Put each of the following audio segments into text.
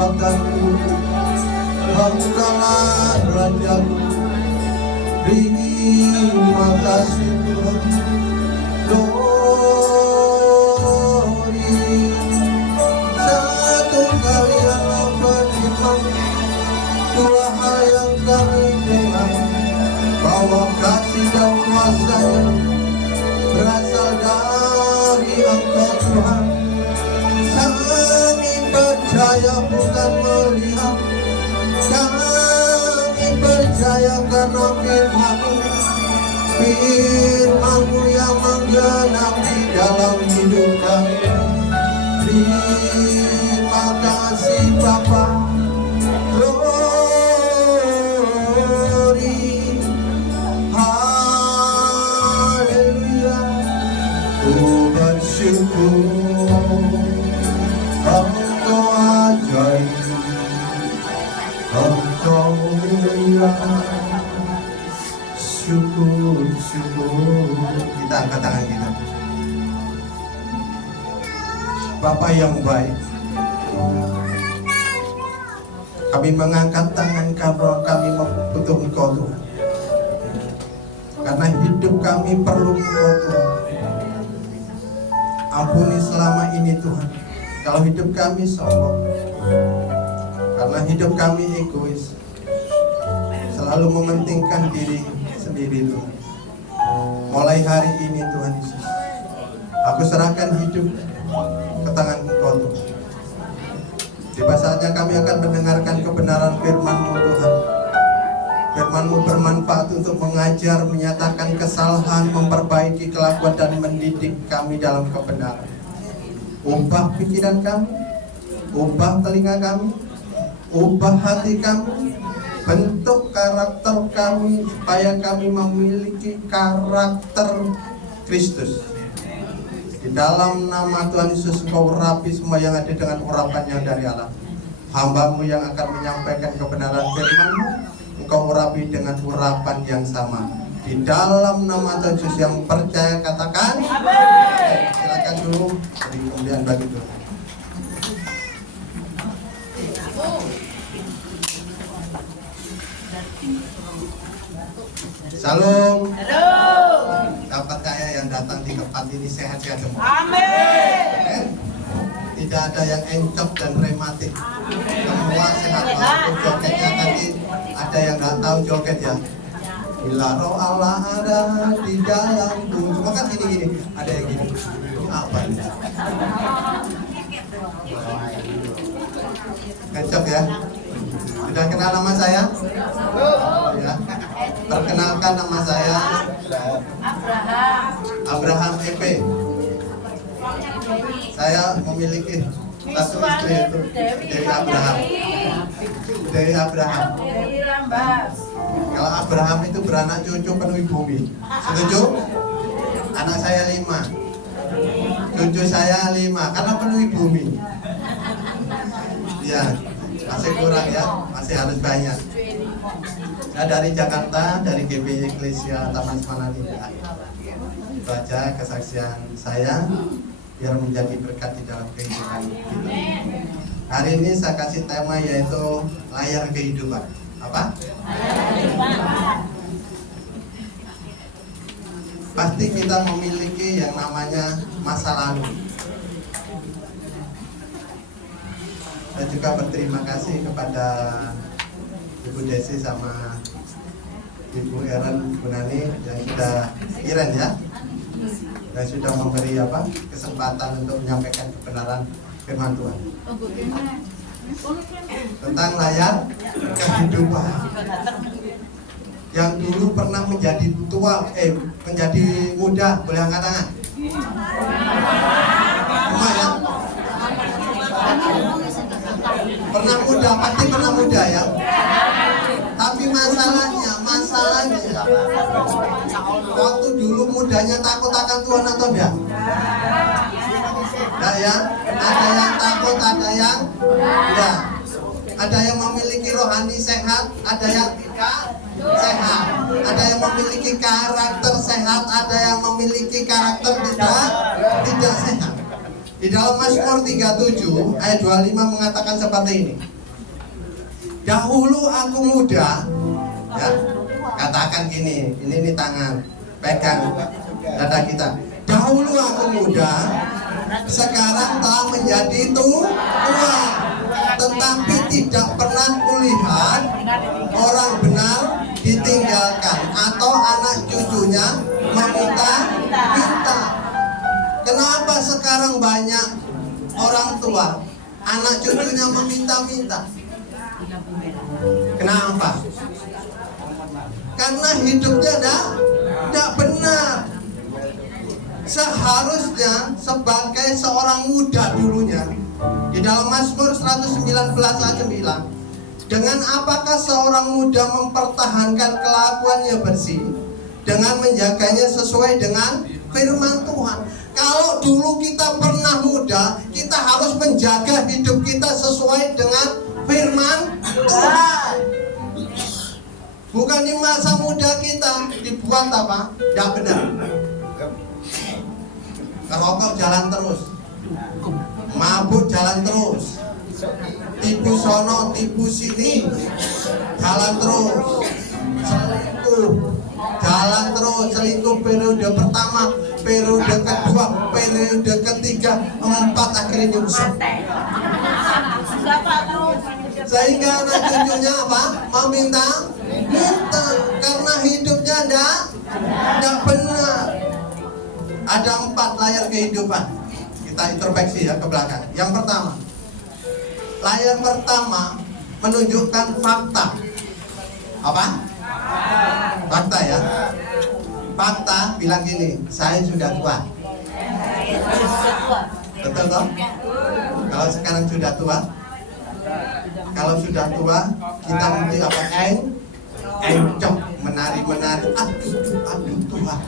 kekuatanku, Engkaulah Rajaku. Terima kasih Tuhan. Glory. Satu kali yang beriman, dua hal yang kami dengar, bahwa kasih dan kuasa-Nya berasal dari Engkau Tuhan. Kami percaya bukan melihat, kami percaya karena firman-Mu, firman-Mu yang menggenapi dalam hidup kami. Terima kasih Bapa. Glory. Haleluya. Ku bersyukur, Engkau ajaib, Engkau mulia. Syukur, syukur. Kita angkat tangan kita. Bapa yang baik, kami mengangkat tangan kami membutuh Engkau Tuhan. Karena hidup kami perlu Engkau Tuhan. Ampuni selama ini Tuhan, kalau hidup kami sombong, karena hidup kami egois, selalu mementingkan diri sendiri Tuhan. Mulai hari ini Tuhan Yesus, aku serahkan hidup ke tangan Engkau Tuhan. Tiba saatnya kami akan mendengarkan kebenaran firman-Mu Tuhan. Firman-Mu bermanfaat untuk mengajar, menyatakan kesalahan, memperbaiki kelakuan dan mendidik kami dalam kebenaran. Ubah pikiran kami, ubah telinga kami, ubah hati kami, bentuk karakter kami supaya kami memiliki karakter Kristus. Di dalam nama Tuhan Yesus, Engkau urapi semua yang ada dengan urapan yang dari Allah. Hamba-Mu yang akan menyampaikan kebenaran firman-Mu, Engkau urapi dengan urapan yang sama. Di dalam nama Tuhan Yesus yang percaya katakan amin. Silakan dulu, kemudian bagi Tuhan. Shalom. Dapat kaya yang datang di tempat ini sehat-sehat semua. Amin. Tidak ada yang encok dan rematik. Semua sehat. Walaupun jogetnya tadi ada yang nggak tahu joget ya. Bila roh Allah ada di dalamku. Cuma kan gini-gini. Ada yang gini. Apa ini? Encok ya. Sudah kenal nama saya? Ya. Perkenalkan nama saya Abraham EP. Saya memiliki satu istri, itu Dewi Abraham. Dewi Abraham. Kalau Abraham itu beranak cucu penuhi bumi. Setuju? Anak saya 5, cucu saya 5, karena penuhi bumi. Ya, masih kurang ya, masih harus banyak. Saya dari Jakarta, dari GPI Eklesia Taman Semana Indah. Itu aja kesaksian saya, biar menjadi berkat di dalam kehidupan kita. Hari ini saya kasih tema yaitu layar kehidupan. Apa? Pasti kita memiliki yang namanya masa lalu. Saya juga berterima kasih kepada Ibu Desi sama Ibu Eren Gunani yang sudah Iren ya, yang sudah memberi kesempatan untuk menyampaikan kebenaran firman Tuhan tentang layar kehidupan yang dulu pernah menjadi tua, menjadi muda. Boleh angkat tangan? Semua ya? Pernah muda, pasti pernah muda ya. Tapi masalahnya waktu dulu mudanya takut akan Tuhan atau enggak? Enggak ya? Ada yang takut, ada yang enggak. Ada yang memiliki rohani sehat, ada yang tidak sehat. Ada yang memiliki karakter sehat, ada yang memiliki karakter tidak sehat. Di dalam Mazmur 37 ayat 25 mengatakan seperti ini. Dahulu aku muda, ya, katakan gini, ini tangan, pegang dada kita. Dahulu aku muda, sekarang telah menjadi tua, tetapi tidak pernah kulihat orang benar ditinggalkan atau anak cucunya meminta-minta. Kenapa sekarang banyak orang tua anak cucunya meminta-minta? Kenapa? Karena hidupnya tidak benar. Seharusnya sebagai seorang muda dulunya, di dalam Mazmur 119 ayat 9, dengan apakah seorang muda mempertahankan kelakuannya bersih dengan menjaganya sesuai dengan firman Tuhan. Kalau dulu kita pernah muda, kita harus menjaga hidup kita sesuai dengan firman Tuhan. Bukan di masa muda kita dibuat apa? Tidak benar. Ngerokok jalan terus, mabuk jalan terus, tipu sono, tipu sini, jalan terus, selingkuh, jalan terus, selingkuh periode pertama, periode kedua, periode ketiga, 4 akhirnya nyungsep. Sehingga anak cucunya apa? Meminta karena hidupnya tidak benar. Ada 4 layar kehidupan. Kita introspeksi ya ke belakang. Yang pertama, layar pertama menunjukkan fakta. Apa? Fakta ya. Fakta bilang gini, saya sudah tua. Betul toh? Kalau sekarang sudah tua, kalau sudah tua kita mesti apa? Encok, menari-menari. Aduh tua.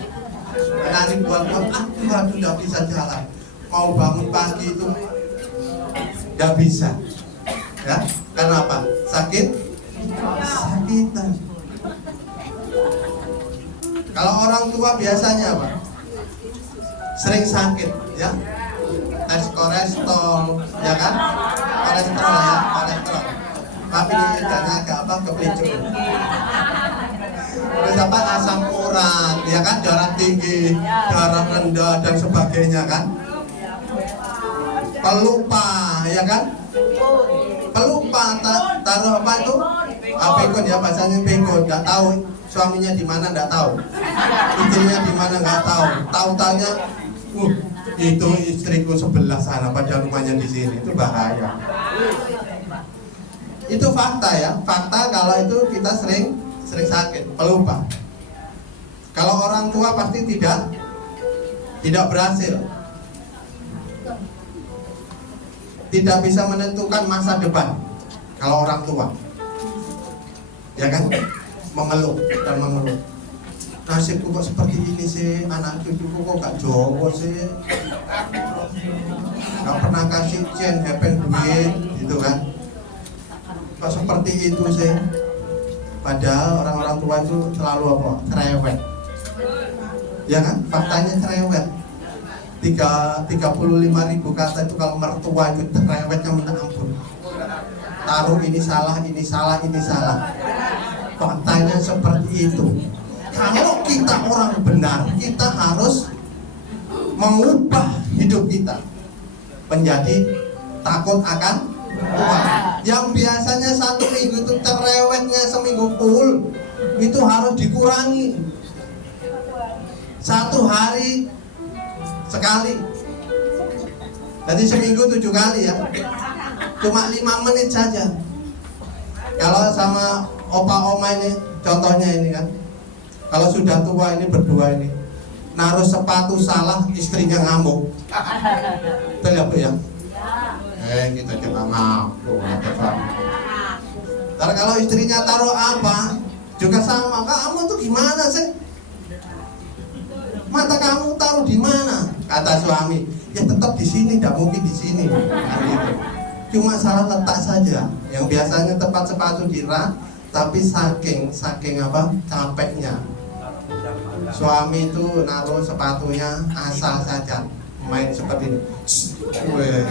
Menari buat-buat, sudah bisa jalan. Mau bangun pagi itu nggak bisa. Ya, kenapa? Sakitan. Kalau orang tua biasanya apa? Sering sakit, ya. Tes kolesterol, ya kan? Kolesterol. Tapi ini agak apa? Kepelicur. Terus apa? Asam urat, ya kan? Darah tinggi, darah rendah dan sebagainya kan? Pelupa, ya kan? Pelupa, taruh apa itu? Pikun ya, bahasanya pikun. Nggak tahu suaminya di mana, nggak tahu. Istrinya di mana, nggak tahu. Tahu-taunya, itu istriku sebelah sana, pada rumahnya di sini. Itu bahaya. Itu fakta ya. Fakta kalau itu kita sering sakit, pelupa. Kalau orang tua pasti tidak berhasil. Tidak bisa menentukan masa depan kalau orang tua. Ya kan? Mengeluh. Nasibku kok seperti ini sih, anak cucuku kok gak jowo sih, gak pernah kasih hepeng duit gitu kan. Kok seperti itu sih. Padahal orang-orang tua itu selalu apa? Cerewet. Ya kan? Faktanya cerewet. 35.000 kata itu kalau mertua itu cerewetnya minta ampun. Taruh ini salah. Faktanya seperti itu. Kalau kita orang benar, kita harus mengubah hidup kita menjadi takut akan Tuhan. Yang biasanya 1 minggu itu cerewetnya seminggu full, itu harus dikurangi. 1 hari sekali. Jadi seminggu 7 kali ya. Cuma 5 menit saja. Kalau sama opa-oma ini, contohnya ini kan, kalau sudah tua ini berdua ini, naruh sepatu salah, istrinya ngamuk. Betul ya Bu ya? Kita juga ngamuk. Karena kalau istrinya taruh apa, juga sama. Kamu tuh gimana sih? Mata kamu taruh di mana? Kata suami, ya tetap di sini, tidak mungkin di sini. Gitu. Cuma salah letak saja. Yang biasanya tempat sepatu di rak, tapi saking apa? Capeknya. Suami itu naruh sepatunya asal saja, main seperti ini. Weh,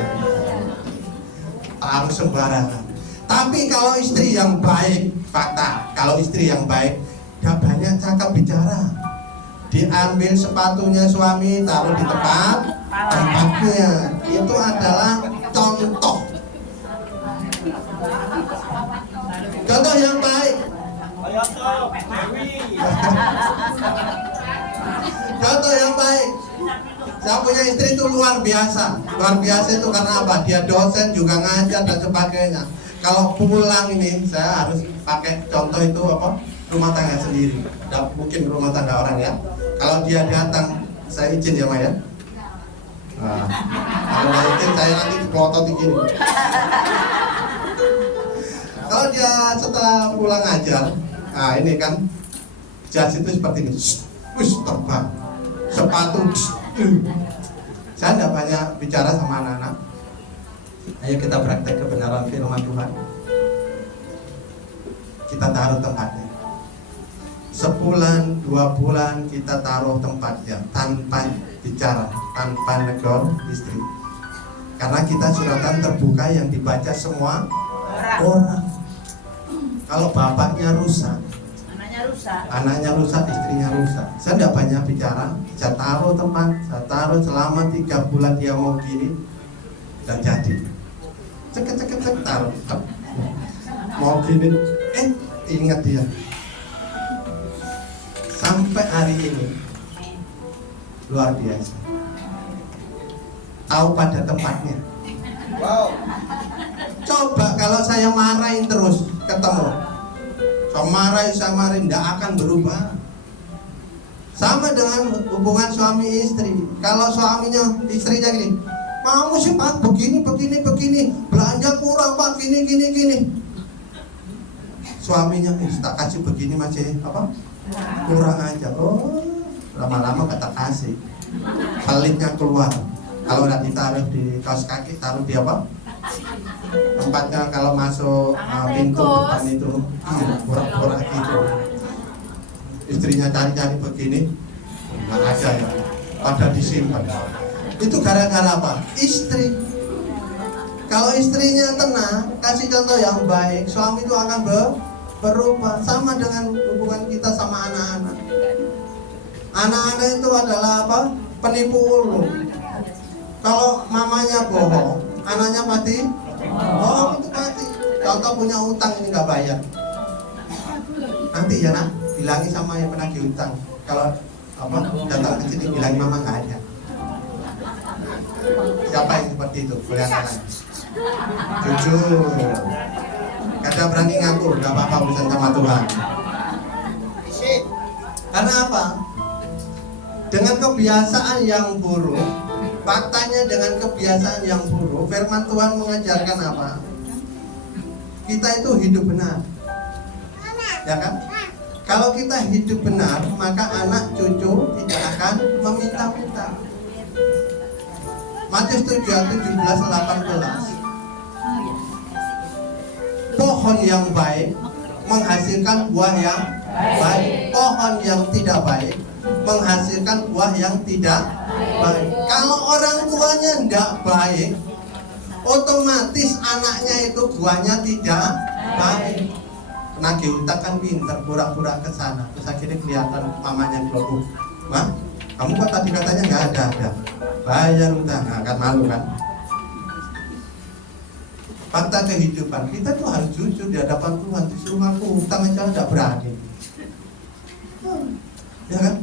harus sembarangan. Tapi kalau istri yang baik, fakta, kalau istri yang baik gak banyak cakap bicara. Diambil sepatunya suami, taruh di tempatnya. Itu adalah contoh. Contoh yang baik. Contoh yang baik. Saya punya istri itu luar biasa. Luar biasa itu karena apa? Dia dosen juga ngajar dan sebagainya. Kalau pulang ini saya harus pakai contoh itu apa? Rumah tangga sendiri. Tidak mungkin rumah tangga orang ya. Kalau dia datang, saya izin ya Maya. Nah, kalau izin saya nanti diplotot gini. Kalau dia setelah pulang ngajar, nah ini kan jas itu seperti ini, terbang, sepatu. Saya tidak banyak bicara sama anak-anak. Ayo kita praktek kebenaran firman Tuhan. Kita taruh tempatnya. Sebulan, 2 bulan kita taruh tempatnya tanpa bicara, tanpa negor istri. Karena kita suratan terbuka yang dibaca semua orang. Kalau bapaknya rusak, anaknya rusak, istrinya rusak. Saya tidak banyak bicara, saya taruh tempat, saya taruh selama 3 bulan dia mau gini dan jadi. Cek taruh, mau gini, ingat dia. Sampai hari ini luar biasa. Tahu pada tempatnya. Wow. Coba kalau saya marahin terus ketemu, saya marahin tidak akan berubah. Sama dengan hubungan suami istri. Kalau suaminya istrinya gini, kamu sih Pak begini, belanja kurang Pak, gini. Suaminya tak kasih begini masih apa? Kurang aja. Oh, lama-lama kata kasih. Pelitnya keluar. Kalau udah ditaruh di kaos kaki, taruh di apa? Tempatnya kalau masuk pintu depan itu pura-pura gitu. Istrinya cari-cari begini, nggak ada ya, pada disimpan. Itu gara-gara apa? Istri. Kalau istrinya tenang, kasih contoh yang baik, suami itu akan berubah. Sama dengan hubungan kita sama anak-anak. Anak-anak itu adalah apa? Penipu ulung. Kalau mamanya bohong, anaknya pasti bohong itu pasti. Contoh punya utang ini nggak bayar, nanti ya nak bilangi sama yang penagih utang. Kalau apa datang ke sini bilang mama nggak ada. Siapa yang seperti itu? Boleh anak-anak jujur, kada berani ngaku, nggak apa-apa urusan sama Tuhan. Karena apa? Dengan kebiasaan yang buruk, faktanya dengan kebiasaan yang buruk, firman Tuhan mengajarkan apa? Kita itu hidup benar, ya kan? Kalau kita hidup benar, maka anak cucu tidak akan meminta-minta. Matius 7:17-18. Pohon yang baik menghasilkan buah yang baik. Pohon yang tidak baik menghasilkan buah yang tidak baik. Kalau orang tuanya tidak baik, otomatis anaknya itu buahnya tidak baik. Penagih utang kan pinter, pura-pura ke sana, terus akhirnya kelihatan mamanya keluar. Wah, kamu kok tadi katanya nggak ada. Bayar utang, akan malu kan? Fakta kehidupan kita tuh harus jujur di hadapan Tuhan. Disuruh ngaku utang aja nggak berani, ya kan?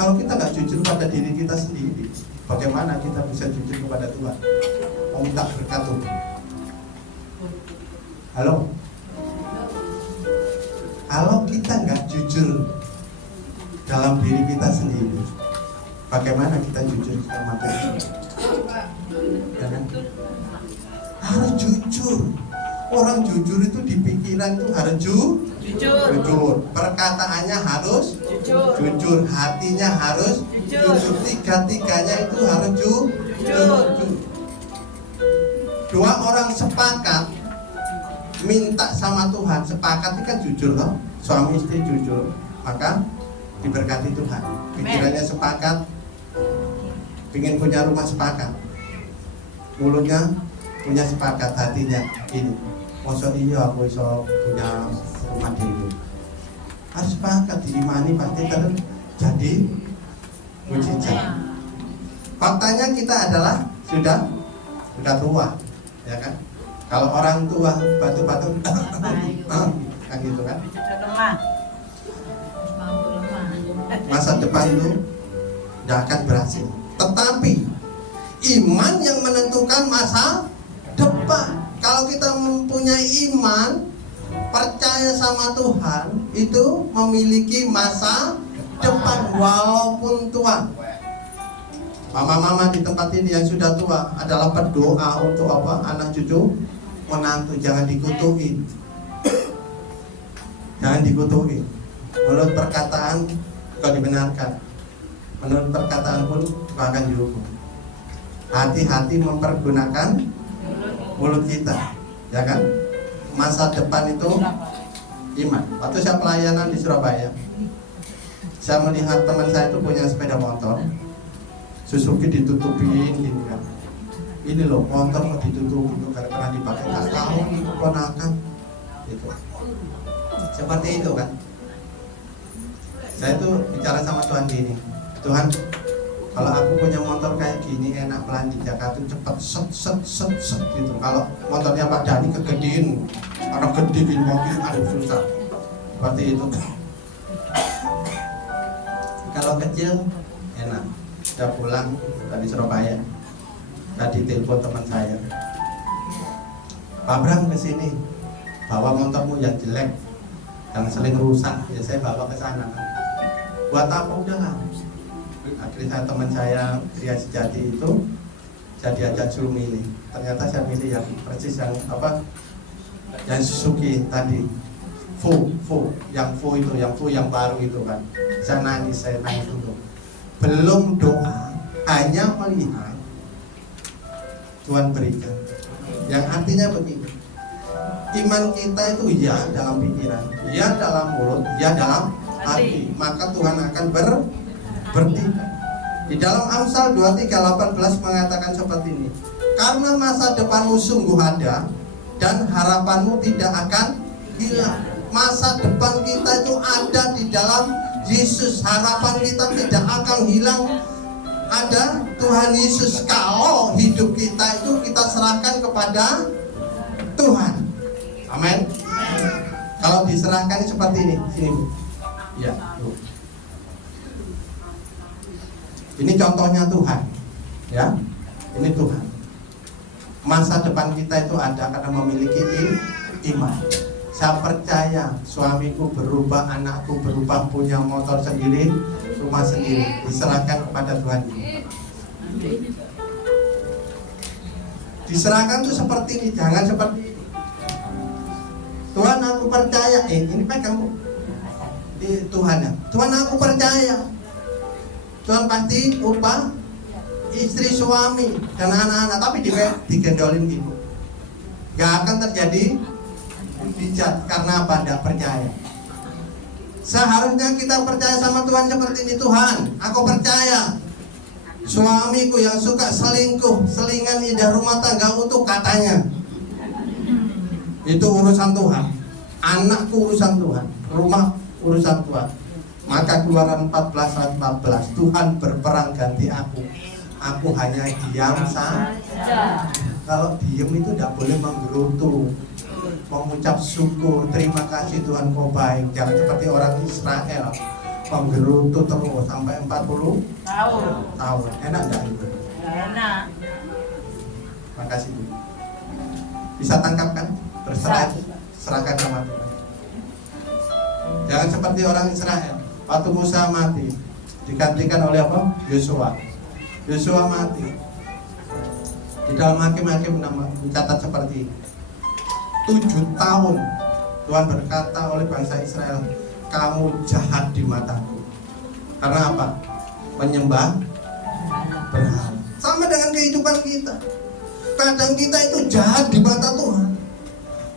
Kalau kita nggak jujur pada diri kita sendiri, bagaimana kita bisa jujur kepada Tuhan? Mau minta berkat tuh. Halo? Kalau kita nggak jujur dalam diri kita sendiri, bagaimana kita jujur sama Tuhan? Ya kan? Harus jujur. Orang jujur itu di pikiran itu harus jujur. Perkataannya harus jujur. Hatinya harus jujur. Tiga-tiganya itu harus jujur. Dua orang sepakat minta sama Tuhan, sepakat itu kan jujur loh. Suami istri jujur, maka diberkati Tuhan. Pikirannya sepakat, Pengen punya rumah sepakat, mulutnya punya sepakat, hatinya ini. Masa iya aku iso punya rumah dewe. Harus sepakat, diimani pasti terjadi mujizat. Faktanya kita adalah sudah tua, ya kan? Kalau orang tua batu-batu kan gitu kan? Masa depan itu tidak akan berhasil. Tetapi iman yang menentukan masa depan. Kalau kita mempunyai iman, percaya sama Tuhan, itu memiliki masa depan walaupun tua. Mama-mama di tempat ini yang sudah tua adalah berdoa untuk apa? Anak cucu menantu, jangan dikutuki. Jangan dikutuki. Menurut perkataan juga dibenarkan. Menurut perkataan pun akan dihukum. Hati-hati mempergunakan mulut kita, ya kan? Masa depan itu iman. Waktu saya pelayanan di Surabaya, saya melihat teman saya itu punya sepeda motor, Suzuki ditutupin gitu kan. Ini loh motor mau ditutup itu karena pernah dipakai, nggak tahu itu ponakan itu. Seperti itu kan. Saya tuh bicara sama Tuhan gini, Tuhan, kalau aku punya motor kayak gini enak pelan di Jakarta cepet set gitu. Kalau motornya Pak Dani kegedean, orang gedein mobil aduh susah. Seperti itu. Kalau kecil enak. Sudah pulang dari Surabaya. Tadi telepon teman saya. Pak Bram kesini, bawa motormu yang jelek, yang sering rusak. Ya saya bawa ke sana. Buat apa udahlah. Akhirnya teman saya pria sejati itu saya diajak suruh milih. Ternyata saya milih yang persis yang apa? Yang Suzuki tadi. Yang baru itu kan. Saya nangis dulu. Belum doa, hanya melihat Tuhan berikan. Yang artinya begini. Iman kita itu ya dalam pikiran, ya dalam mulut, ya dalam hati. Maka Tuhan akan bertindak. Di dalam Amsal 23:18 mengatakan seperti ini. Karena masa depanmu sungguh ada dan harapanmu tidak akan hilang. Masa depan kita itu ada di dalam Yesus. Harapan kita tidak akan hilang. Ada Tuhan Yesus. Kalau hidup kita itu kita serahkan kepada Tuhan. Amin. Kalau diserahkan seperti ini, sini Bu. Ya, Bu. Ini contohnya Tuhan, ya. Ini Tuhan. Masa depan kita itu ada karena memiliki iman. Saya percaya suamiku berubah, anakku berubah, punya motor sendiri, rumah sendiri, diserahkan kepada Tuhan. Diserahkan tuh seperti ini, jangan seperti ini. Tuhan aku percaya, ini pegang di Tuhan ya. Tuhan aku percaya. Tuhan pasti upah istri, suami, dan anak-anak, tapi digendolin gitu. Gak akan terjadi bijak karena apa? Tidak percaya. Seharusnya kita percaya sama Tuhan seperti ini. Tuhan, aku percaya suamiku yang suka selingkuh, selingan indah rumah tangga untuk katanya, itu urusan Tuhan. Anakku urusan Tuhan, rumah urusan Tuhan. Maka Keluaran 14:14, Tuhan berperang ganti aku. Aku hanya diam saja. Kalau diam itu tidak boleh menggerutu, mengucap syukur, terima kasih Tuhan kau baik. Jangan seperti orang Israel menggerutu terus sampai 40 tahun. Enak enggak itu? Enak. Makasih Bu. Bisa tangkap kan? Serahkan sama Tuhan. Jangan seperti orang Israel. Waktu Musa mati, digantikan oleh apa? Yosua. Yosua mati. Di dalam Hakim-Hakim mencatat seperti ini. 7 tahun Tuhan berkata oleh bangsa Israel, kamu jahat di mataku. Karena apa? Menyembah berhala. Sama dengan kehidupan kita. Kadang kita itu jahat di mata Tuhan.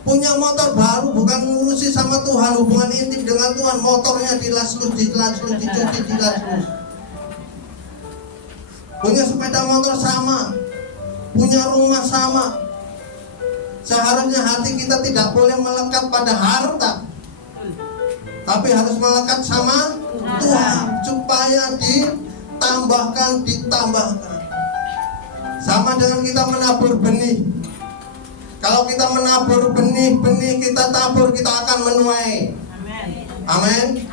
Punya motor baru bukan ngurusi sama Tuhan, hubungan intim dengan Tuhan, motornya dicuci. punya sepeda motor sama, punya rumah sama. Seharusnya hati kita tidak boleh melekat pada harta, tapi harus melekat sama Tuhan, supaya ditambahkan. Sama dengan kita menabur benih. Kalau kita menabur benih kita tabur, kita akan menuai. Amin.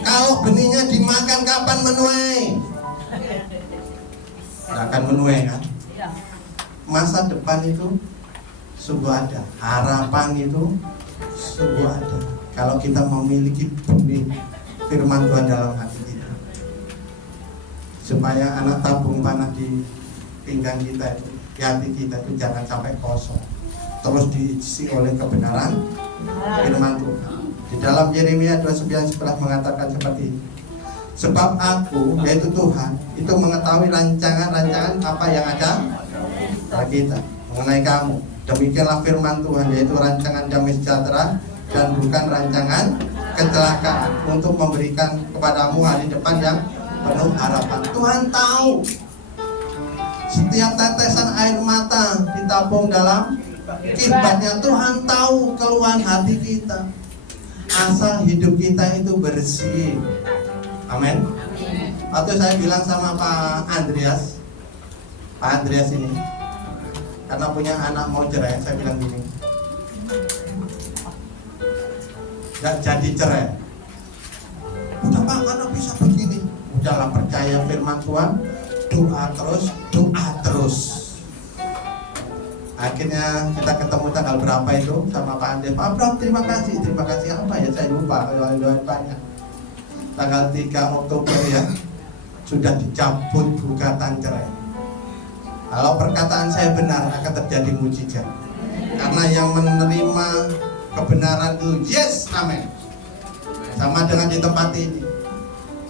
Kalau benihnya dimakan, kapan menuai? Tidak akan menuai kan? Masa depan itu sungguh ada, harapan itu sungguh ada. Kalau kita memiliki benih firman Tuhan dalam hati kita, supaya anak tabung panah di pinggang kita itu, di hati kita itu jangan sampai kosong, terus diisi oleh kebenaran firman Tuhan. Di dalam Yeremia 29:11 mengatakan seperti ini. Sebab aku, yaitu Tuhan, itu mengetahui rancangan-rancangan apa yang ada pada kita mengenai kamu. Demikianlah firman Tuhan, yaitu rancangan damai sejahtera dan bukan rancangan kecelakaan, untuk memberikan kepadamu hari depan yang penuh harapan. Tuhan tahu setiap tetesan air mata ditabung dalam kiblatnya. Tuhan tahu keluhan hati kita, asal hidup kita itu bersih. Amin. Waktu saya bilang sama Pak Andreas ini, karena punya anak mau cerai, saya bilang gini, gak jadi cerai. Udah Pak, karena bisa begini. Udahlah, percaya firman Tuhan, doa terus. Akhirnya kita ketemu tanggal berapa itu sama Pak Andreas. Pak Abraham, terima kasih apa ya, saya lupa, kalau doa banyak. Tanggal 3 Oktober ya, sudah dicabut gugatan cerai. Kalau perkataan saya benar, akan terjadi mujizat. Karena yang menerima kebenaran itu yes, amin. Sama dengan di tempat ini.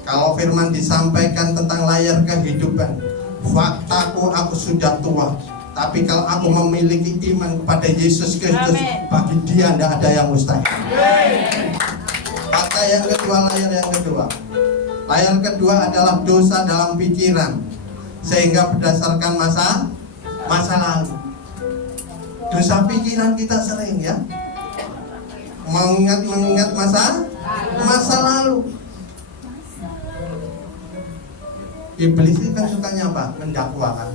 Kalau firman disampaikan tentang layar kehidupan, faktaku aku sudah tua, tapi kalau aku memiliki iman kepada Yesus Kristus, bagi dia tidak ada yang mustahil. Fakta yang kedua, layar kedua adalah dosa dalam pikiran, sehingga berdasarkan masa lalu. Dosa pikiran kita sering ya, mengingat masa lalu. Iblis itu kan sukanya apa? Mendakwakan.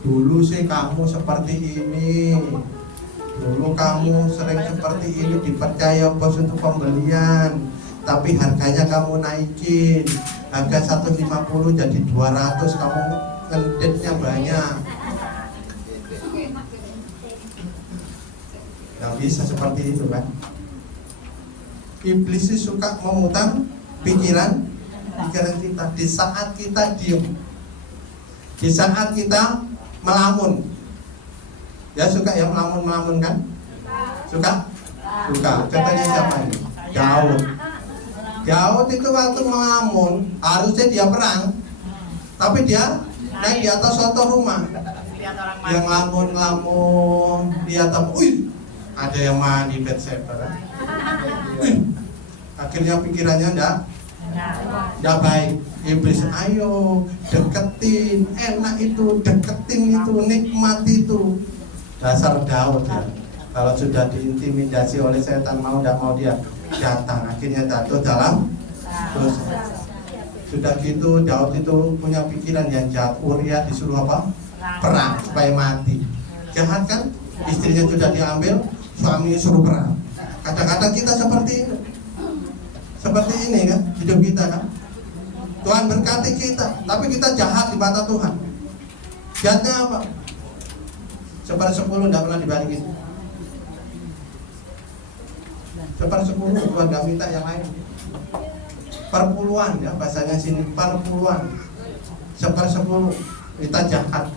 Dulu sih kamu seperti ini, dulu kamu sering seperti ini, dipercaya bos untuk pembelian, tapi harganya kamu naikin, harga 150 jadi 200, kamu ngedetnya banyak. Gak bisa seperti itu kan. Iblis sih suka memutar pikiran kita di saat kita diem, di saat kita melamun. Ya suka ya melamun kan? Suka? Contohnya siapa ini? Daud itu waktu melamun, harusnya dia perang, tapi dia naik di atas suatu rumah. Dia ngelamun, lihat apa? Ada yang mandi Bathsheba. Akhirnya pikirannya enggak baik. Iblis, ayo deketin, enak itu, deketin itu, nikmati itu. Dasar Daud ya. Kalau sudah diintimidasi oleh setan, mau tidak mau dia datang, akhirnya jatuh dalam dosa. Sudah gitu Daud itu punya pikiran yang jahat. Uria disuruh apa? Perang supaya mati. Jahat kan? Istrinya sudah diambil, suaminya suruh perang. Kadang-kadang kita seperti ini kan, hidup kita kan. Tuhan berkati kita, tapi kita jahat di mata Tuhan. Jahatnya apa? 1/10 tidak pernah dibalikin. 1/10 Tuhan gak minta yang lain. Perpuluhan ya bahasanya sini, perpuluhan. 1/10 kita jahat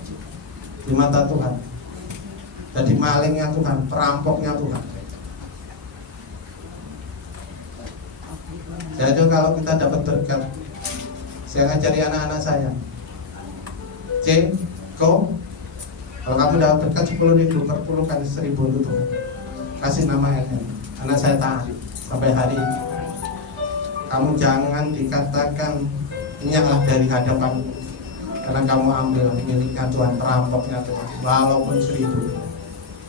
di mata Tuhan. Jadi malingnya Tuhan, perampoknya Tuhan. Jadi kalau kita dapat berkat, saya ngajari anak-anak saya, go. Kalau kamu dapat berkat 10.000, perpuluhkan 1.000 itu Tuhan. Kasih nama NN. Anak saya tahan sampai hari ini. Kamu jangan dikatakan enyaklah dari hadapan. Karena kamu ambil miliknya Tuhan, perampoknya Tuhan. Walaupun 1000,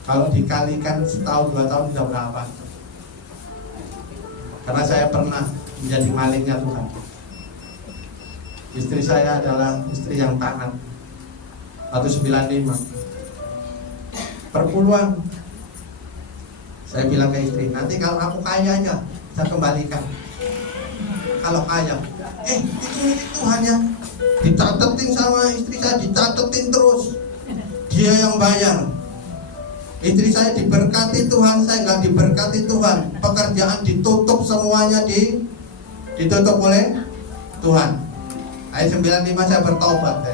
kalau dikalikan setahun 2 tahun sudah berapa? Karena saya pernah menjadi malingnya Tuhan. Istri saya adalah istri yang taat. 195 perpuluhan. Saya bilang ke istri, nanti kalau aku kaya aja saya kembalikan. Kalau kaya, itu milik Tuhan ya. Dicatetin sama istri saya, dicatetin terus. Dia yang bayar. Istri saya diberkati Tuhan, saya nggak diberkati Tuhan. Pekerjaan ditutup semuanya, ditutup oleh Tuhan. Ayat 95 saya bertobat.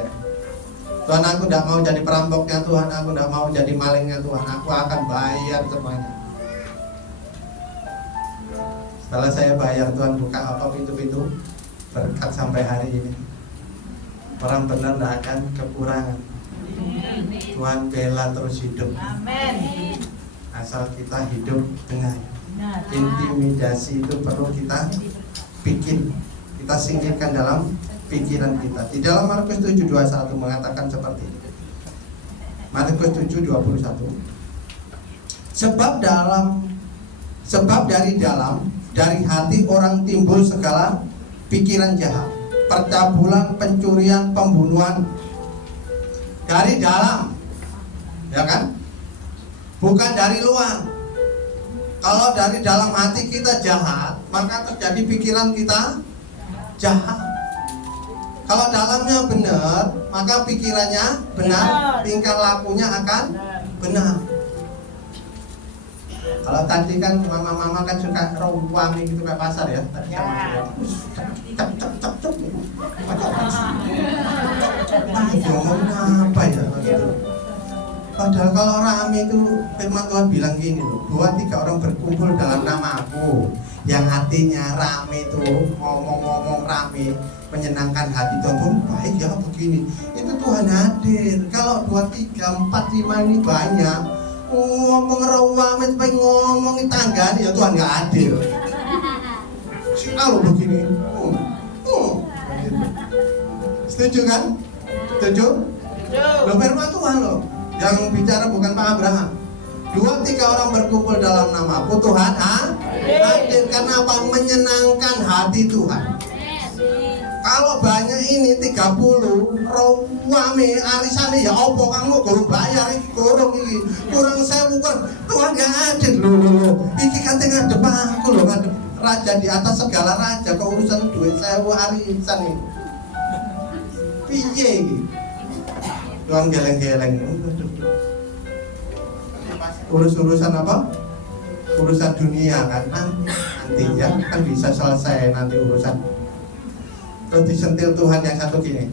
Tuhan, aku tidak mau jadi perampoknya Tuhan, aku tidak mau jadi malingnya Tuhan, aku akan bayar semuanya. Setelah saya bayar, Tuhan buka apa pintu-pintu berkat sampai hari ini. Orang benar tidak akan kekurangan. Tuhan bela terus hidup. Asal kita hidup dengan intimidasi itu perlu kita bikin, kita singkirkan dalam pikiran kita. Di dalam Markus 7:21 mengatakan seperti ini. Markus 7:21. Sebab dari hati orang timbul segala pikiran jahat, percabulan, pencurian, pembunuhan. Dari dalam, ya kan? Bukan dari luar. Kalau dari dalam hati kita jahat, maka terjadi pikiran kita jahat. Kalau dalamnya benar, maka pikirannya benar, tingkah lakunya akan benar. Kalau tadi kan mama-mama kan suka wangi gitu kayak pasar ya. Tadi ngomong apa ya gitu. Padahal kalau rame itu firman Tuhan bilang gini loh, 2-3 orang berkumpul dalam namaku, yang hatinya rame itu ngomong-ngomong rame, menyenangkan hati Tuhan pun baik ya begini. Itu Tuhan hadir. Kalau 2, 3, 4, 5 ini banyak ngomong rame, pengen ngomongin tangga ya Tuhan nggak hadir. Kalau begini, setuju kan? Setuju? Loh firman Tuhan loh. Yang bicara bukan Pak Abraham. 2-3 orang berkumpul dalam namaku, Tuhan hadir. Karena apa? Menyenangkan hati Tuhan. Kalau banyak ini 30 rame arisane ya opo kamu kurang bayar iki kurang 1000 kan Tuhan gak hadir loh. Iki kan ngadep aku loh, ngadep raja di atas segala raja, kok urusan duit 1000 arisan ini. Piye iki? Tuhan geleng-geleng. Urusan apa? Urusan dunia kan nanti ya kan bisa selesai nanti urusan. Terus disentil Tuhan yang satu gini.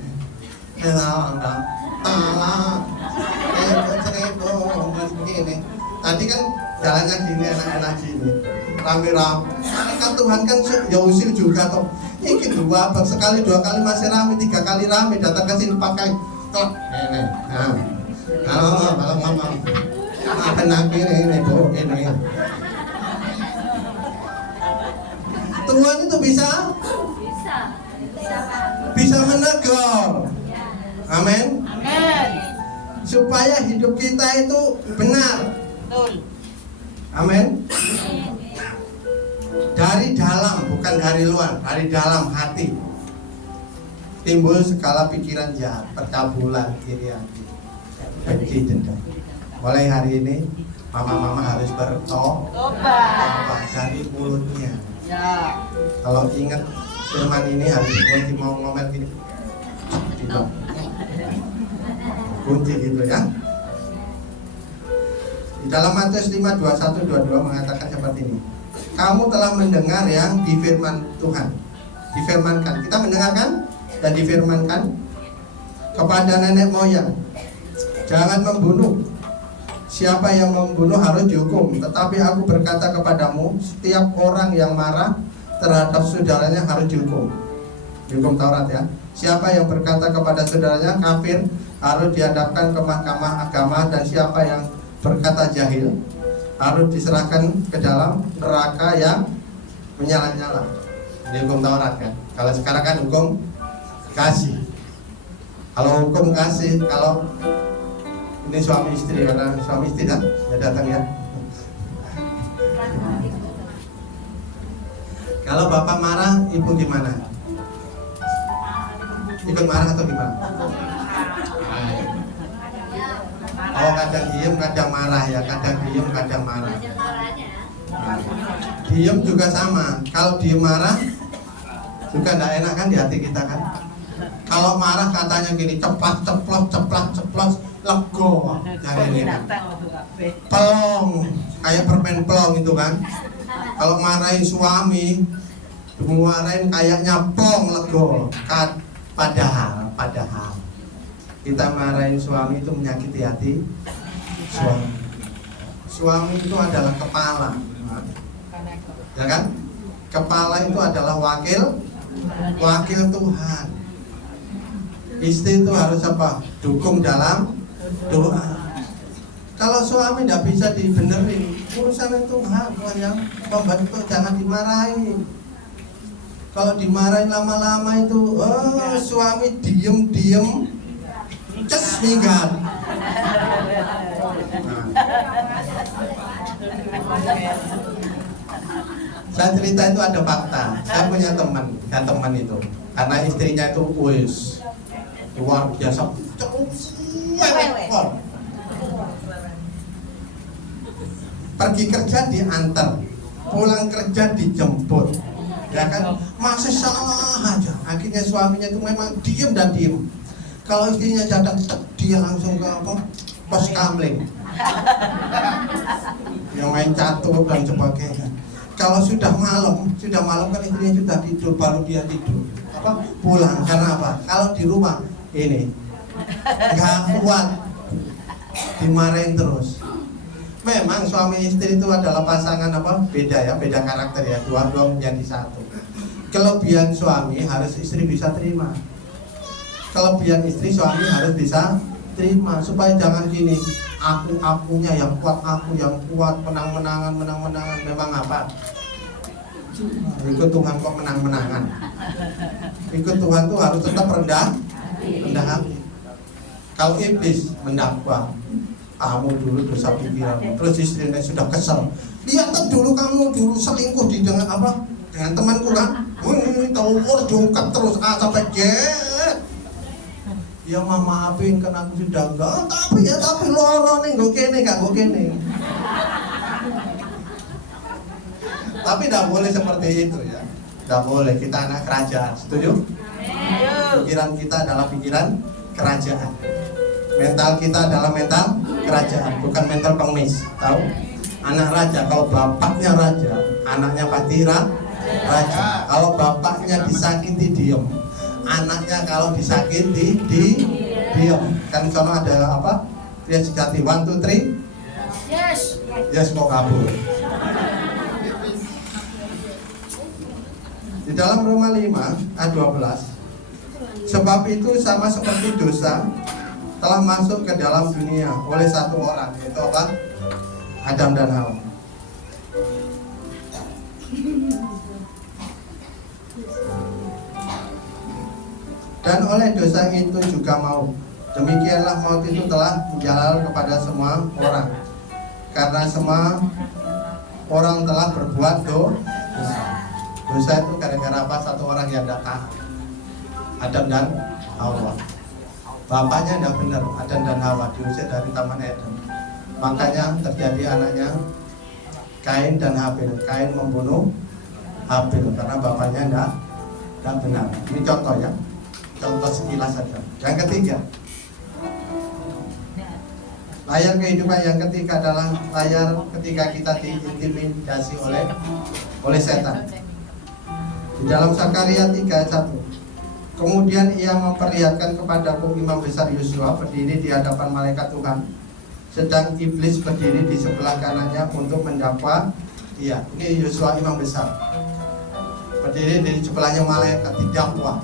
Begini. Tadi kan jalannya gini enak-enak gini. Rame-rame. Kan Tuhan kan ya usil juga toh. Ini 2 sekali 2 kali masih rame, 3 kali rame datang ke sini pakai klak. Kalau ngomong apa nanti ini Bu ini. Tuhan itu bisa menegur. Amin. Supaya hidup kita itu benar. Amin. Dari dalam, bukan dari luar, dari dalam hati timbul segala pikiran jahat, percabulan, iri hati, benci, dendam. Mulai hari ini mama-mama harus bertobat dari mulutnya. Kalau ingat firman ini harus kunci, mau ngomel gini gitu. Kunci gitu ya. Di dalam Matius 5:21-22 mengatakan seperti ini. Kamu telah mendengar yang difirman Tuhan, difirmankan. Kita mendengarkan dan difirmankan kepada nenek moyang, jangan membunuh. Siapa yang membunuh harus dihukum. Tetapi aku berkata kepadamu, setiap orang yang marah terhadap saudaranya harus dihukum. Dihukum Taurat ya. Siapa yang berkata kepada saudaranya kafir harus dihadapkan ke mahkamah agama, dan siapa yang berkata jahil harus diserahkan ke dalam neraka yang menyala-nyala. Ini hukum Taurat kan. Kalau sekarang kan hukum kasih. Kalau hukum kasih, kalau ini suami istri, karena suami istri kan ya datang ya. Kalau bapak marah, ibu gimana? Ikut marah atau gimana? Oh, kadang diem, kadang marah ya, kadang diem, kadang marah. Diem juga sama. Kalau diem marah juga tidak enak kan di hati kita kan. Kalau marah katanya gini, ceplas, ceplos, ceplas, ceplos, lego. Jangan ini. Pelong, kayak permen pelong itu kan. Kalau marahin suami, dimarahin kayaknya plong, lego. Padahal kita marahin suami itu menyakiti hati suami. Suami itu adalah kepala, ya kan? Kepala itu adalah wakil Tuhan. Istri itu harus apa? Dukung dalam doa. Kalau suami tidak bisa dibenerin, urusan Tuhan yang membantu, jangan dimarahin. Kalau dimarahin lama-lama itu, suami diem, ces minggat. Saya cerita itu ada fakta. Saya punya teman itu, karena istrinya itu luar biasa, pergi kerja diantar, pulang kerja dijemput, ya kan, masih salah aja. Akhirnya suaminya itu memang diem. Kalau istrinya datang, dia langsung ke pos kamling, yang main catur dan sebagainya. Kalau sudah malam kan istrinya sudah tidur, baru dia tidur. Pulang, karena apa? Kalau di rumah ini nggak kuat, dimarahin terus. Memang suami istri itu adalah pasangan beda karakter ya, dua menjadi satu. Kelebihan suami harus istri bisa terima, kelebihan istri suami harus bisa terima, supaya jangan gini, akunya yang kuat, menang-menangan. Memang apa? Ikut Tuhan kok menang-menangan. Ikut Tuhan tuh harus tetap rendah hati. Kalau iblis mendakwa, kamu dulu dosa pikiran, terus istrinya sudah kesel, lihat dulu kamu dulu selingkuh dengan temanku kan, tahu diungkap terus A sampai J. Ya maafin kan aku sudah enggak, tapi loro nih gue kene. Tapi tidak boleh seperti itu ya, tidak boleh. Kita anak kerajaan, setuju? Pikiran kita adalah pikiran kerajaan. Mental kita adalah mental kerajaan, bukan mental pengemis. Tahu? Anak raja, kalau bapaknya raja, anaknya pasti raja. Kalau bapaknya disakiti diem, anaknya kalau disakiti diem. Kan sono ada apa? Dia sejati 1, 2, 3. Yes kok kabur. Di dalam Roma 5 ayat 12, sebab itu sama seperti dosa telah masuk ke dalam dunia oleh satu orang, yaitu apa? Adam dan Hawa. Dan oleh dosa itu juga maut. Demikianlah maut itu telah menjalar kepada semua orang, karena semua orang telah berbuat dosa. Dosa itu gara-gara apa? Satu orang yang tidak taat, Adam dan Hawa. Bapaknya tidak benar, Adam dan Hawa diusir dari Taman Eden. Makanya terjadi anaknya Kain dan Habil. Kain membunuh Habil karena bapaknya tidak benar. Ini contoh ya, contoh sekilas saja. Yang ketiga, layar kehidupan yang ketiga adalah layar ketika kita diintimidasi oleh setan. Di dalam Zakaria 3 ayat 1, kemudian ia memperlihatkan kepadaku imam besar Yosua berdiri di hadapan malaikat Tuhan, sedang iblis berdiri di sebelah kanannya untuk mendakwa dia. Ini Yosua imam besar berdiri di sebelahnya malaikat, didakwa.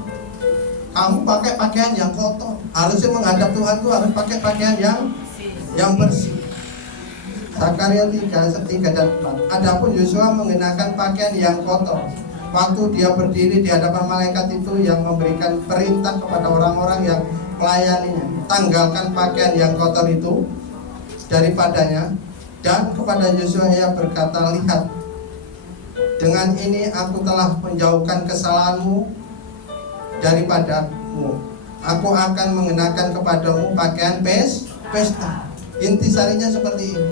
Kamu pakai pakaian yang kotor, harusnya menghadap Tuhan itu harus pakai pakaian yang bersih. Zakaria 3 dan 4. Adapun Yosua mengenakan pakaian yang kotor, waktu dia berdiri di hadapan malaikat itu yang memberikan perintah kepada orang-orang yang melayaninya, tanggalkan pakaian yang kotor itu daripadanya, dan kepada Yosua ia berkata, lihat, dengan ini aku telah menjauhkan kesalahanmu daripadamu. Aku akan mengenakan kepadamu pakaian pesta. Intisarinya seperti ini.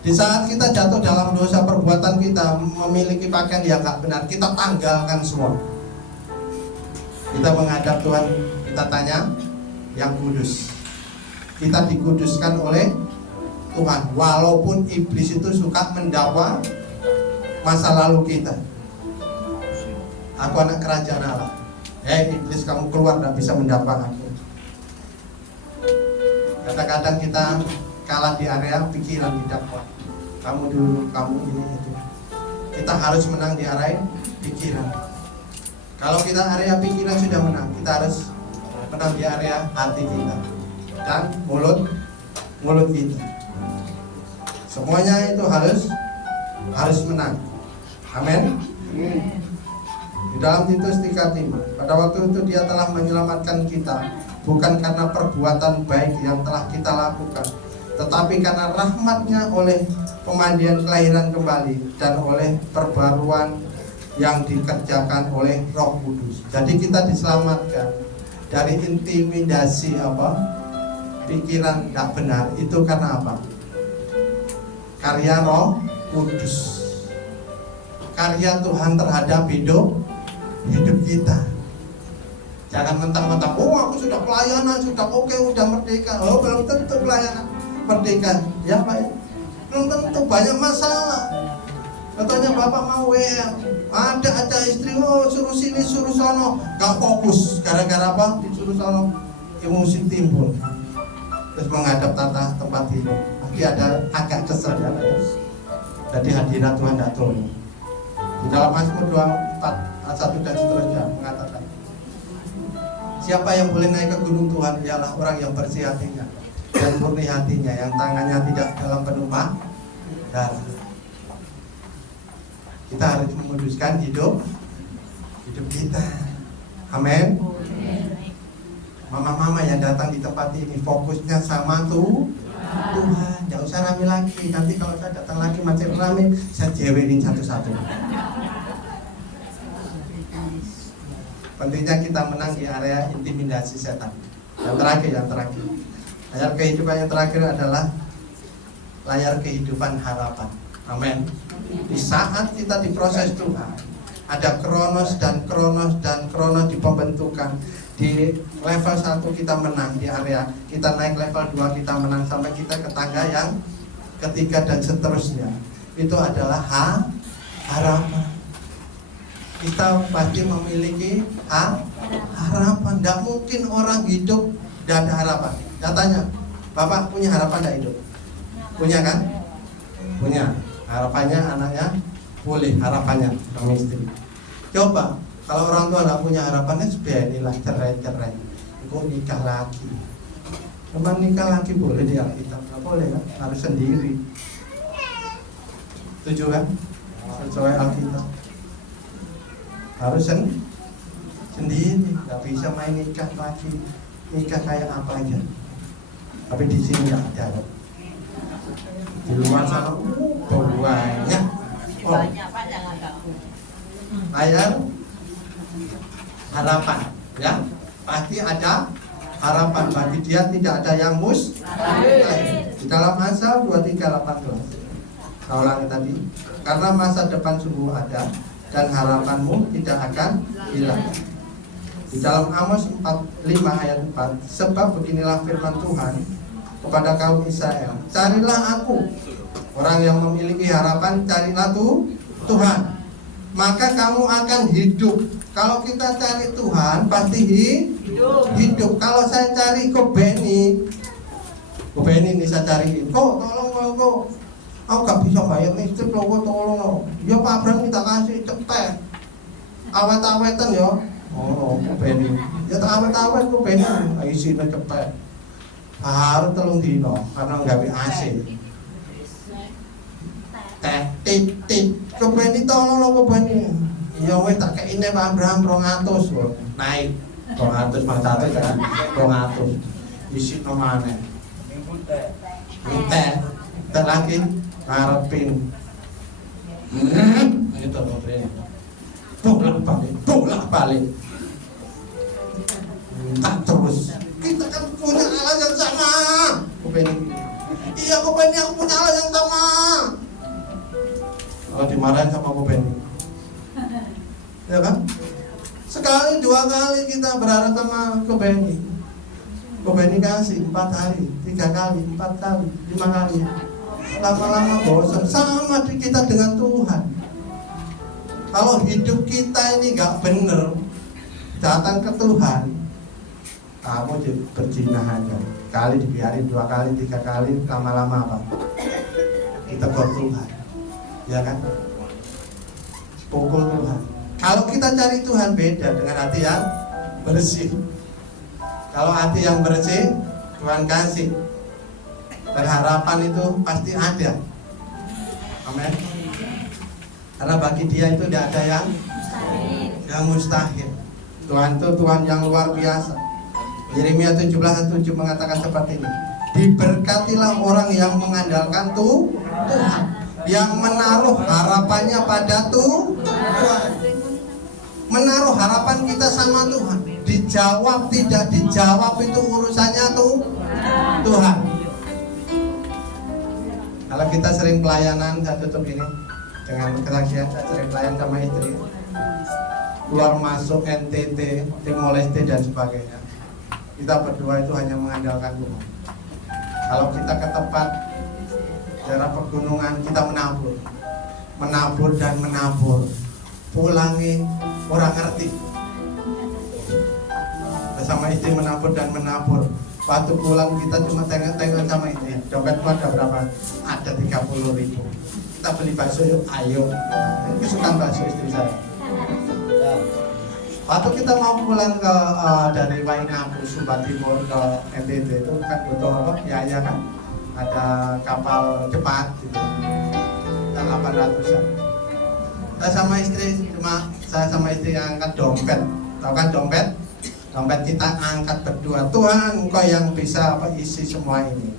Di saat kita jatuh dalam dosa perbuatan kita, memiliki pakaian yang gak benar, kita tanggalkan semua. Kita menghadap Tuhan, kita tanya yang kudus. Kita dikuduskan oleh Tuhan. Walaupun iblis itu suka mendakwa masa lalu kita. Aku anak kerajaan Allah. Iblis, kamu keluar, tidak bisa mendakwa aku. Kadang-kadang kita kalah di area pikiran didakwa. Kamu dulu, kamu ini itu. Kita harus menang di area pikiran. Kalau kita area pikiran sudah menang, kita harus menang di area hati kita dan mulut kita. Semuanya itu harus menang. Amin. Di dalam Titus 3:5, pada waktu itu dia telah menyelamatkan kita, bukan karena perbuatan baik yang telah kita lakukan, tetapi karena rahmat-Nya oleh pemandian kelahiran kembali dan oleh perbaruan yang dikerjakan oleh Roh Kudus. Jadi kita diselamatkan dari intimidasi pikiran tidak benar. Itu karena apa? Karya Roh Kudus, karya Tuhan terhadap hidup kita. Jangan mentang-mentang, aku sudah pelayanan, sudah oke, sudah merdeka. Belum tentu pelayanan merdeka, ya Pak ya? Belum tentu, banyak masalah. Katanya Bapak mau WR, ada istri, suruh sini, suruh sono, gak fokus. Gara-gara apa? Disuruh sono, emosi timbul. Terus menghadap tata tempat ini, pasti ada agak kesel ya Pak ya? Jadi hadirat Tuhan tidak turun. Di dalam Mazmur 24 ayat 1 dan seterusnya mengatakan, siapa yang boleh naik ke gunung Tuhan ialah orang yang bersih hatinya dan murni hatinya, yang tangannya tidak dalam penumpang darah. Kita harus menguduskan hidup kita. Amin. Mama-mama yang datang di tempat ini fokusnya sama Tuhan. Jangan usah rame lagi. Nanti kalau saya datang lagi macam rame, saya jewerin satu-satu. Pentingnya kita menang di area intimidasi setan. Yang terakhir. Layar kehidupan yang terakhir adalah layar kehidupan harapan. Amin. Di saat kita diproses Tuhan, ada kronos dan kronos di pembentukan. Di level 1 kita menang di area, kita naik level 2 kita menang sampai kita ke tangga yang ketiga dan seterusnya. Itu adalah harapan. Kita pasti memiliki harapan. Tidak mungkin orang hidup dan ada harapan. Katanya, Bapak punya harapan tidak hidup? Punya kan? Punya. Harapannya anaknya boleh, harapannya sama istri. Coba kalau orang tua tidak punya harapannya, sebenarnya cerai. Kok nikah lagi? Memang nikah lagi boleh di Alkitab? Tidak boleh kan? Harus sendiri. Setuju kan? Sesuai Alkitab. Harus sendiri, nggak bisa main nikah lagi. Nikah kayak apa aja. Tapi di sini nggak ada. Di luar sana banyak. Ayat harapan, ya pasti ada harapan. Bagi dia tidak ada yang mustahil. Di dalam Amsal 23:18. Saya ulangi tadi, karena masa depan sungguh ada dan harapanmu tidak akan hilang. Di dalam Amos 5 ayat 4, sebab beginilah firman Tuhan kepada kaum Israel, carilah aku. Orang yang memiliki harapan, carilah Tuhan, maka kamu akan hidup. Kalau kita cari Tuhan pasti hidup. Kalau saya cari ke Beni ini saya cariin, kok tolong aku gak bisa bayar listrik loh, kok tolong. Ya Pak Bram minta kasih cepet awet-awetan ya. Beni ya tak awet-awet kok Beni isinya cepet. Baru 3 dino karena nggak bisa AC. Titik ke Beni tolong lo ke Beni. Iya weh tak keine Pak Abraham 200 kok. Naik 200 Mas Satu kan 200. Isi nomane. Teh lagi ngarepin. Gitu mobilnya. Bolak balik. Tak terus. Kita kan punya Allah yang sama. Iya Kopeni aku punya Allah yang sama. Kalau dimarahin sama Kopeni, ya kan? Sekali 2 kali kita berharap sama Kopeni. Kopeni kasih 4 hari, 3 kali, 4 kali, 5 kali. Lama-lama bosan. Sama kita dengan Tuhan. Kalau hidup kita ini gak bener, datang ke Tuhan, kamu berjinah aja. Kali dibiarin 2 kali, 3 kali, lama-lama apa? Kita buat Tuhan, ya kan? Pukul Tuhan. Kalau kita cari Tuhan beda dengan hati yang bersih. Kalau hati yang bersih, Tuhan kasih. Dan harapan itu pasti ada. Amin. Karena bagi Dia itu tidak ada yang mustahil. Tuhan itu Tuhan yang luar biasa. Yeremia 17:7 mengatakan seperti ini. Diberkatilah orang yang mengandalkan Tuhan, yang menaruh harapannya pada Tuhan. Menaruh harapan kita sama Tuhan. Dijawab tidak dijawab itu urusannya Tuhan. Kalau kita sering pelayanan, saya tutup ini dengan kesaksian. Saya sering pelayan sama istri, keluar masuk NTT, Timor Leste dan sebagainya. Kita berdua itu hanya mengandalkan Tuhan. Kalau kita ke tempat daerah pegunungan, kita menabur dan menabur. Pulangi orang ngerti. Bersama istri menabur dan menabur. Waktu pulang kita cuma tengok-tengok sama istri. Dompet ada berapa? Ada 30.000. Kita beli bakso yuk, ayo. Ini kesukaan bakso istri saya. Waktu kita mau pulang ke dari Waingapu, Sumba Timur ke NTT itu kan butuh apa? Ya kan? Ada kapal cepat gitu. Kita 800-an. Saya sama istri yang angkat dompet. Tahu kan dompet? Dompet kita angkat berdua. Tuhan, Engkau yang bisa isi semua ini.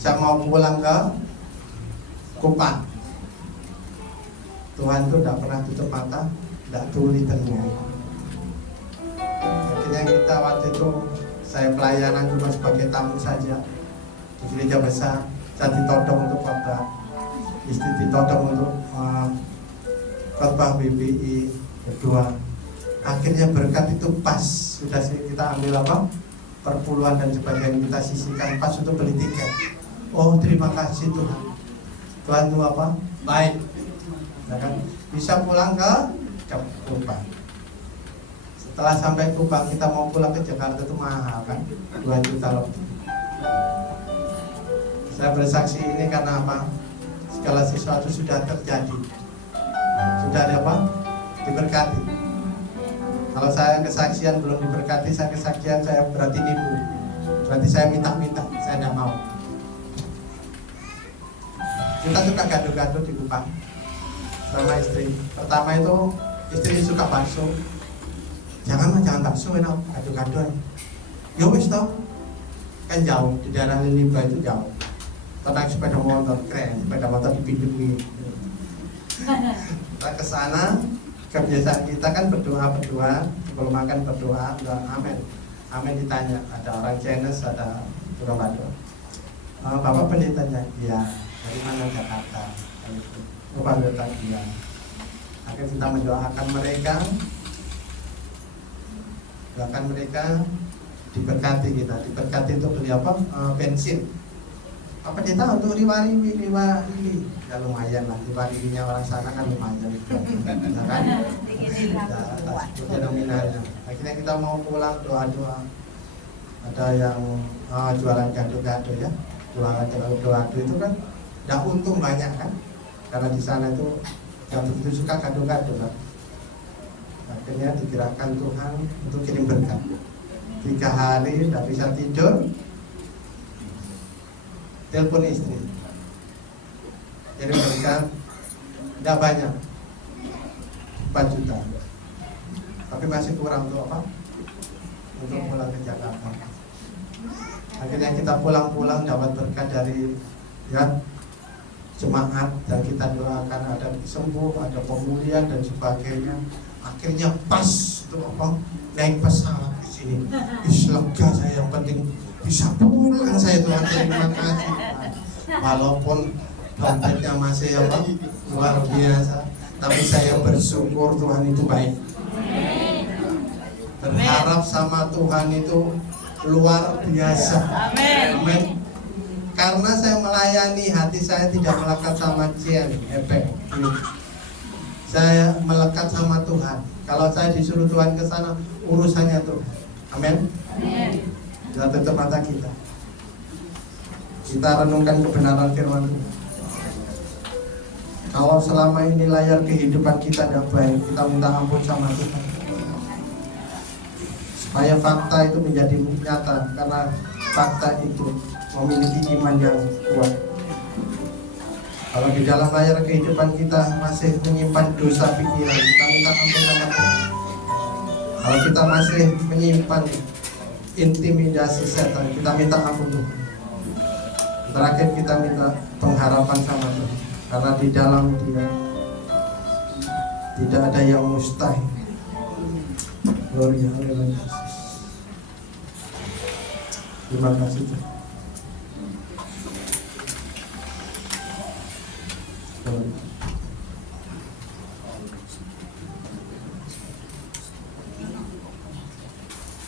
Saya mau pulang ke Kupang. Tuhan itu tidak pernah tutup mata, tidak tuli telinga. Akhirnya kita waktu itu saya pelayanan cuma sebagai tamu saja di gereja besar. Saya ditodong untuk khotbah, istri ditodong untuk khotbah BBI kedua. Akhirnya berkat itu pas, sudah kita ambil apa? Perpuluhan dan sebagainya kita sisihkan pas untuk beli tiket. Oh terima kasih Tuhan. Tuhan itu apa? Baik. Ya kan? Bisa pulang ke Kupang. Setelah sampai Kupang kita mau pulang ke Jakarta itu mahal kan? 2 juta lebih. Saya bersaksi ini karena apa? Segala sesuatu sudah terjadi. Sudah ada apa? Diberkati. Kalau saya kesaksian belum diberkati, saya kesaksian saya berarti nipu. Berarti saya minta-minta, saya tidak mau. Kita suka gaduh-gaduh di Kupang sama istri. Pertama itu istri suka bakso. Jangan bakso enak, gaduh-gaduh. Ya wis toh. Kan jauh, di daerah Liliba itu jauh. Tenang sepeda motor, keren, sepeda motor dipinjami. Kita ke sana. Kebiasaan kita kan berdoa sebelum makan berdoa, amin ditanya, ada orang Chinese, ada orang Batak. Bapak pendetanya, iya. Dari mana? Jakarta. Bapak pendeta, iya. Akhirnya kita mendoakan mereka, diberkati kita, diberkati untuk beli apa? Bensin. Apa kita untuk riwari ya lumayan lah, riwarinya orang sana kan lumayan, ya kan? Nominalnya. Akhirnya kita mau pulang doa. Ada yang jualan gado-gado ya, jualan gado-gado itu kan tidak untung banyak kan, karena di sana itu yang begitu suka gado-gado kan. Akhirnya digerakkan Tuhan untuk kirim berkat. 3 hari tidak bisa tidur. Telepon istri. Jadi mereka tidak banyak. 4 juta. Tapi masih kurang untuk apa? Untuk pulang ke Jakarta. Akhirnya kita pulang dapat berkat dari ya jemaat, dan kita doakan ada sembuh, ada pemulihan dan sebagainya. Akhirnya pas itu apa? Naik pesawat ke sini. Lega saya, yang penting bisa pulang saya, Tuhan, terima kasih. Walaupun dompetnya masih apa? Luar biasa, tapi saya bersyukur Tuhan itu baik. Berharap sama Tuhan itu luar biasa. Amin. Karena saya melayani, hati saya tidak melekat sama Cian, efek. Saya melekat sama Tuhan. Kalau saya disuruh Tuhan ke sana, urusannya Tuhan. Amin. Kita tutup mata kita. Kita renungkan kebenaran firman Tuhan. Kalau selama ini layar kehidupan kita tidak baik, kita minta ampun sama Tuhan. Supaya fakta itu menjadi nyata, karena fakta itu memiliki iman yang kuat. Kalau di dalam layar kehidupan kita masih menyimpan dosa pikiran, kita minta ampun sama Tuhan. Kalau kita masih menyimpan intimidasi setan, kita minta ampun Tuhan. Terakhir kita minta pengharapan sama Tuhan, karena di dalam Dia tidak ada yang mustahil. Gloria, haleluya. Terima kasih Tuhan.